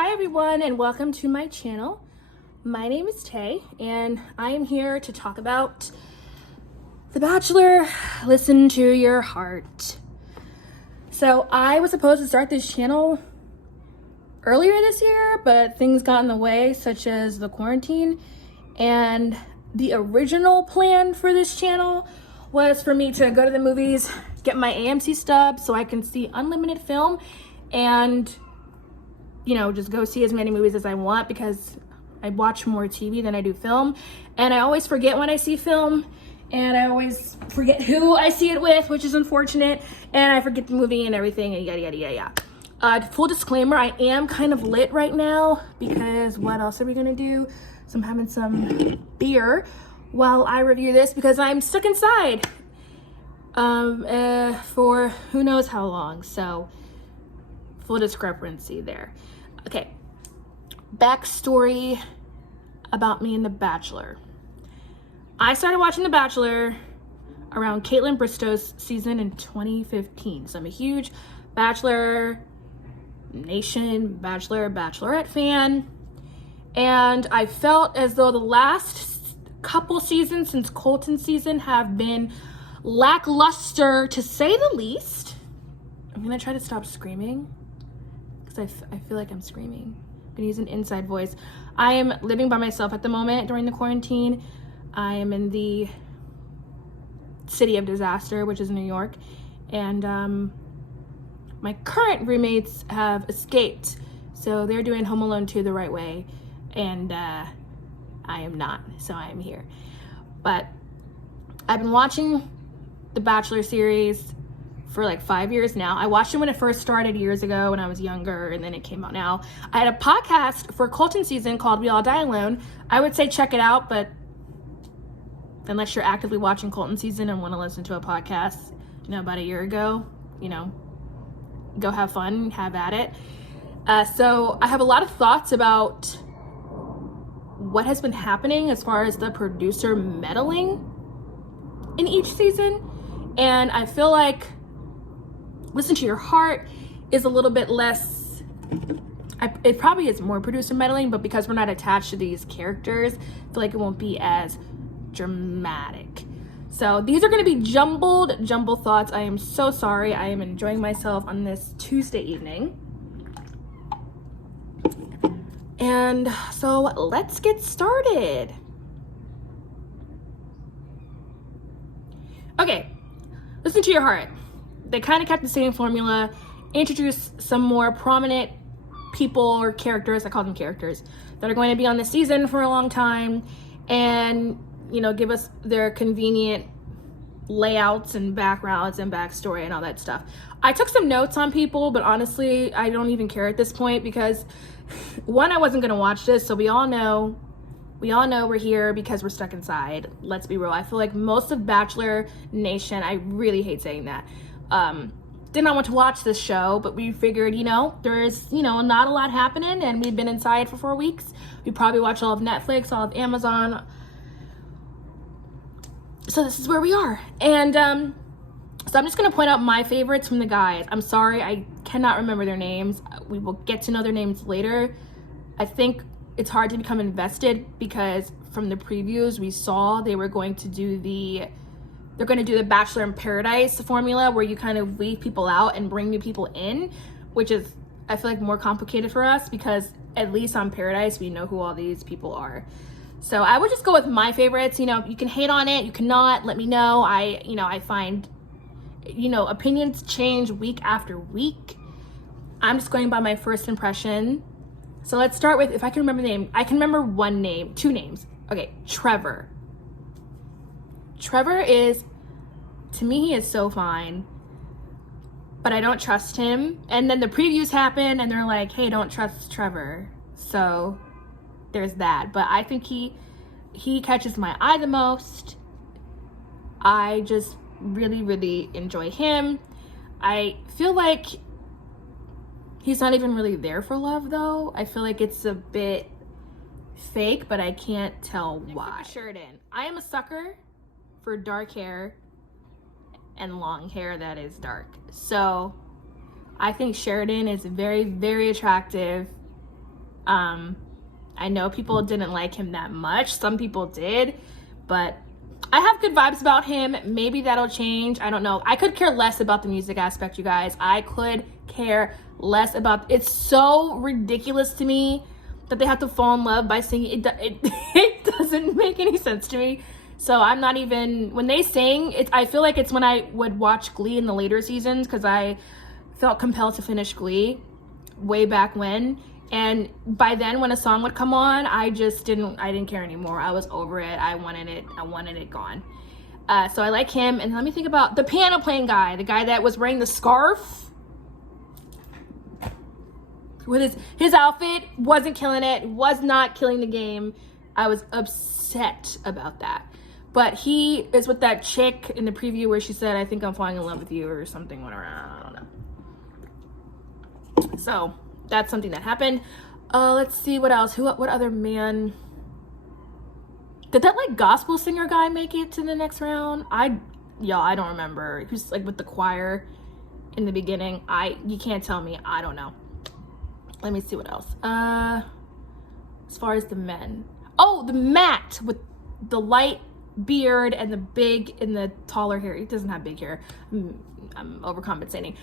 Hi everyone and welcome to my channel. My name is Tay and I am here to talk about The Bachelor. Listen to your heart. So I was supposed to start this channel earlier this year, but things got in the way, such as the quarantine. And the original plan for this channel was for me to go to the movies, get my AMC stub so I can see unlimited film and just go see as many movies as I want, because I watch more TV than I do film. And I always forget when I see film, and I always forget who I see it with, which is unfortunate. And I forget the movie and everything, and yada, yada, yada, yada. Full disclaimer, I am kind of lit right now, because what else are we gonna do? So I'm having some beer while I review this, because I'm stuck inside for who knows how long. So full discrepancy there. Okay, backstory about me and The Bachelor. I started watching The Bachelor around Caitlin Bristow's season in 2015. So I'm a huge Bachelor Nation, Bachelorette fan. And I felt as though the last couple seasons since Colton's season have been lackluster, to say the least. I'm gonna try to stop screaming, because I feel like I'm screaming. I'm gonna use an inside voice. I am living by myself at the moment during the quarantine. I am in the city of disaster, which is New York. And my current roommates have escaped. So they're doing Home Alone 2 the right way. And I am not, so I am here. But I've been watching the Bachelor series for like 5 years now. I watched it when it first started years ago when I was younger, and then it came out now. I had a podcast for Colton season called We All Die Alone. I would say check it out, but unless you're actively watching Colton season and want to listen to a podcast, about a year ago, go have fun, have at it. So I have a lot of thoughts about what has been happening as far as the producer meddling in each season. And I feel like Listen to Your Heart is a little bit less, it probably is more producer meddling, but because we're not attached to these characters, I feel like it won't be as dramatic. So these are going to be jumbled thoughts. I am so sorry. I am enjoying myself on this Tuesday evening. And so let's get started. Okay, Listen to Your Heart. They kind of kept the same formula, introduced some more prominent people or characters, I call them characters, that are going to be on the season for a long time, and give us their convenient layouts and backgrounds and backstory and all that stuff. I took some notes on people, but honestly, I don't even care at this point, because one, I wasn't going to watch this, so we all know we're here because we're stuck inside. Let's be real. I feel like most of Bachelor Nation, I really hate saying that, did not want to watch this show, but we figured, there's, not a lot happening, and we've been inside for 4 weeks. We probably watch all of Netflix, all of Amazon. So this is where we are. And so I'm just going to point out my favorites from the guys. I'm sorry, I cannot remember their names. We will get to know their names later. I think it's hard to become invested, because from the previews we saw they're going to do the Bachelor in Paradise formula, where you kind of leave people out and bring new people in, which is, I feel like, more complicated for us, because at least on Paradise we know who all these people are. So I would just go with my favorites. You can hate on it, you cannot, let me know. I find, opinions change week after week. I'm just going by my first impression. So let's start with, if I can remember the name. I can remember two names. Okay, Trevor. Trevor is, to me, he is so fine, but I don't trust him. And then the previews happen and they're like, hey, don't trust Trevor. So there's that. But I think he catches my eye the most. I just really, really enjoy him. I feel like he's not even really there for love, though. I feel like it's a bit fake, but I can't tell why. Sheridan. I am a sucker for dark hair and long hair that is dark. So I think Sheridan is very, very attractive. I know people didn't like him that much. Some people did, but I have good vibes about him. Maybe that'll change. I don't know. I could care less about the music aspect, you guys. I could care less about. It's so ridiculous to me that they have to fall in love by singing. It doesn't make any sense to me. So I'm not even, when they sing, I feel like it's when I would watch Glee in the later seasons, because I felt compelled to finish Glee way back when. And by then, when a song would come on, I didn't care anymore. I was over it. I wanted it gone. So I like him. And let me think about the piano playing guy, the guy that was wearing the scarf with his outfit. Wasn't killing it, was not killing the game. I was upset about that. But he is with that chick in the preview where she said, "I think I'm falling in love with you," or something went around. I don't know. So that's something that happened. Let's see what else. What other man? Did that like gospel singer guy make it to the next round? I don't remember. He was like with the choir in the beginning. You can't tell me. I don't know. Let me see what else. As far as the men. Oh, the Matt with the light beard and the taller hair. He doesn't have big hair. I'm overcompensating.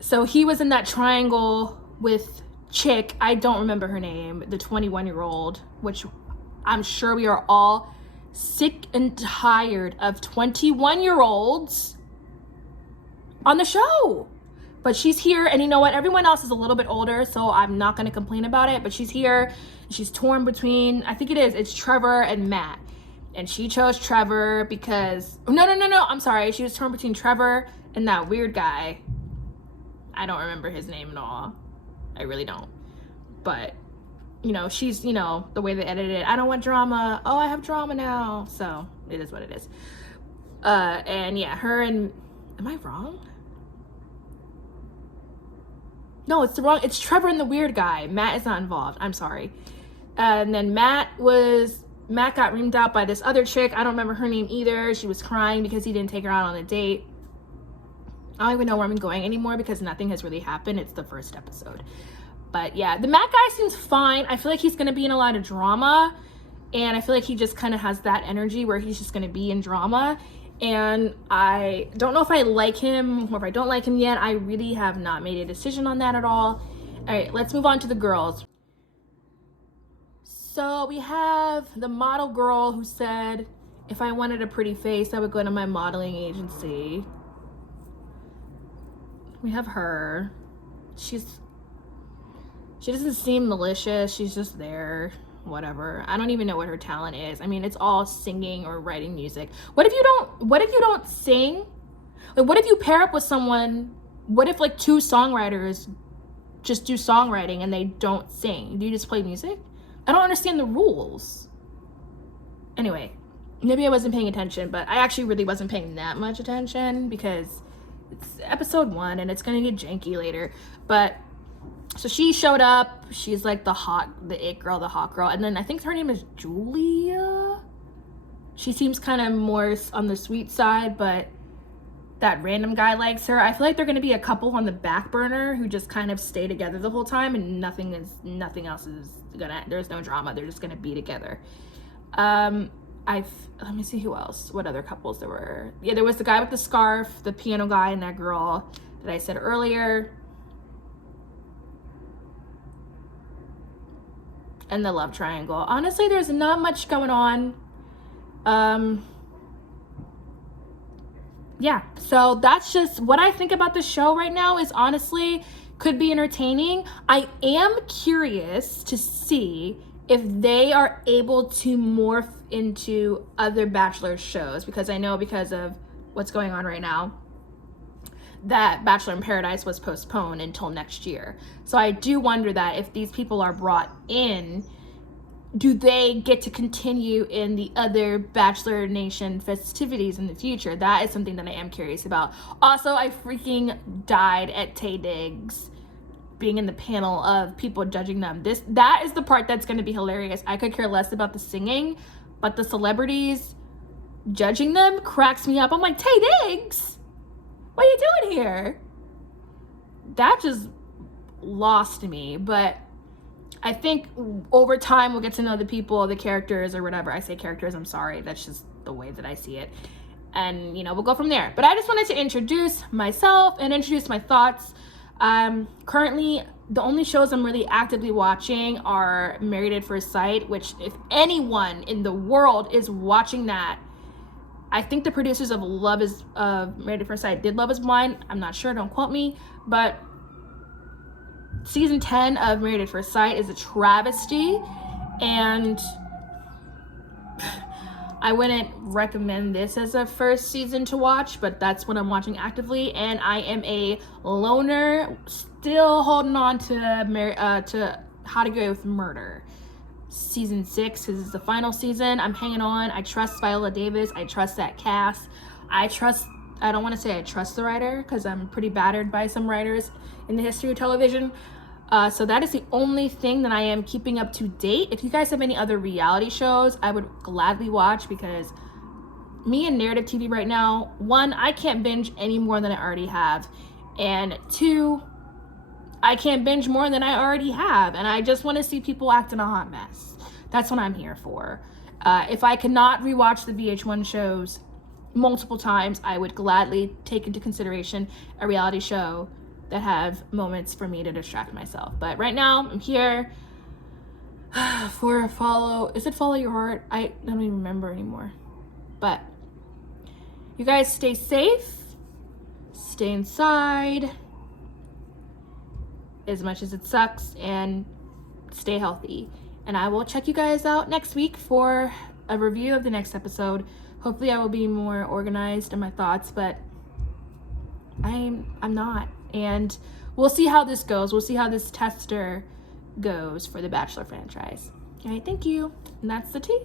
So he was in that triangle with chick, I don't remember her name, the 21-year-old, which I'm sure we are all sick and tired of 21-year-olds on the show. But she's here, and you know what? Everyone else is a little bit older, so I'm not going to complain about it. But she's here. She's torn between, I think it's Trevor and Matt. And she chose Trevor because, no, I'm sorry. She was torn between Trevor and that weird guy. I don't remember his name at all. I really don't. But, she's, the way they edited it. I don't want drama. Oh, I have drama now. So it is what it is. And yeah, her and, am I wrong? No, it's Trevor and the weird guy. Matt is not involved. I'm sorry. And then Matt got reamed out by this other chick. I don't remember her name either. She was crying because he didn't take her out on a date. I don't even know where I'm going anymore because nothing has really happened. It's the first episode. But yeah, the Matt guy seems fine. I feel like he's going to be in a lot of drama. And I feel like he just kind of has that energy where he's just going to be in drama. And I don't know if I like him or if I don't like him yet. I really have not made a decision on that at all. All right, let's move on to the girls. So we have the model girl who said, if I wanted a pretty face, I would go to my modeling agency. We have her. She doesn't seem malicious. She's just there. Whatever. I don't even know what her talent is. I mean, it's all singing or writing music. What if you don't sing? Like, what if you pair up with someone? What if like two songwriters just do songwriting and they don't sing? Do you just play music? I don't understand the rules. Anyway, maybe I wasn't paying attention, but I actually really wasn't paying that much attention because it's episode 1 and it's gonna get janky later. But so she showed up. She's like the it girl, the hot girl. And then I think her name is Julia. She seems kind of more on the sweet side, but that random guy likes her. I feel like they're going to be a couple on the back burner who just kind of stay together the whole time and nothing else is there's no drama. They're just going to be together. Let me see who else, what other couples there were. Yeah, there was the guy with the scarf, the piano guy, and that girl that I said earlier. And the love triangle. Honestly, there's not much going on. Yeah, so that's just what I think about the show right now. Is honestly could be entertaining. I am curious to see if they are able to morph into other Bachelor shows, because I know because of what's going on right now that Bachelor in Paradise was postponed until next year. So I do wonder that if these people are brought in, do they get to continue in the other Bachelor Nation festivities in the future? That is something that I am curious about. Also, I freaking died at Taye Diggs being in the panel of people judging them. That is the part that's going to be hilarious. I could care less about the singing, but the celebrities judging them cracks me up. I'm like, Taye Diggs, what are you doing here? That just lost me. But I think over time we'll get to know the people, the characters, or whatever. I say characters, I'm sorry. That's just the way that I see it. And, we'll go from there. But I just wanted to introduce myself and introduce my thoughts. Currently, the only shows I'm really actively watching are Married at First Sight, which if anyone in the world is watching that, I think the producers of Married at First Sight did Love is Blind. I'm not sure, don't quote me. But season 10 of Married at First Sight is a travesty, and I wouldn't recommend this as a first season to watch, but that's what I'm watching actively. And I am a loner, still holding on to How to Get Away with Murder. Season 6 is the final season. I'm hanging on. I trust Viola Davis. I trust that cast. I don't want to say I trust the writer, because I'm pretty battered by some writers in the history of television. So that is the only thing that I am keeping up to date. If you guys have any other reality shows, I would gladly watch, because me and narrative TV right now, 1, I can't binge any more than I already have. And 2, I can't binge more than I already have. And I just want to see people act in a hot mess. That's what I'm here for. If I cannot rewatch the VH1 shows multiple times, I would gladly take into consideration a reality show that have moments for me to distract myself. But right now, I'm here for Follow Your Heart? I don't even remember anymore. But you guys stay safe, stay inside as much as it sucks, and stay healthy. And I will check you guys out next week for a review of the next episode. Hopefully I will be more organized in my thoughts, but I'm not. And we'll see how this goes. We'll see how this tester goes for the Bachelor franchise. All right, thank you. And that's the tea.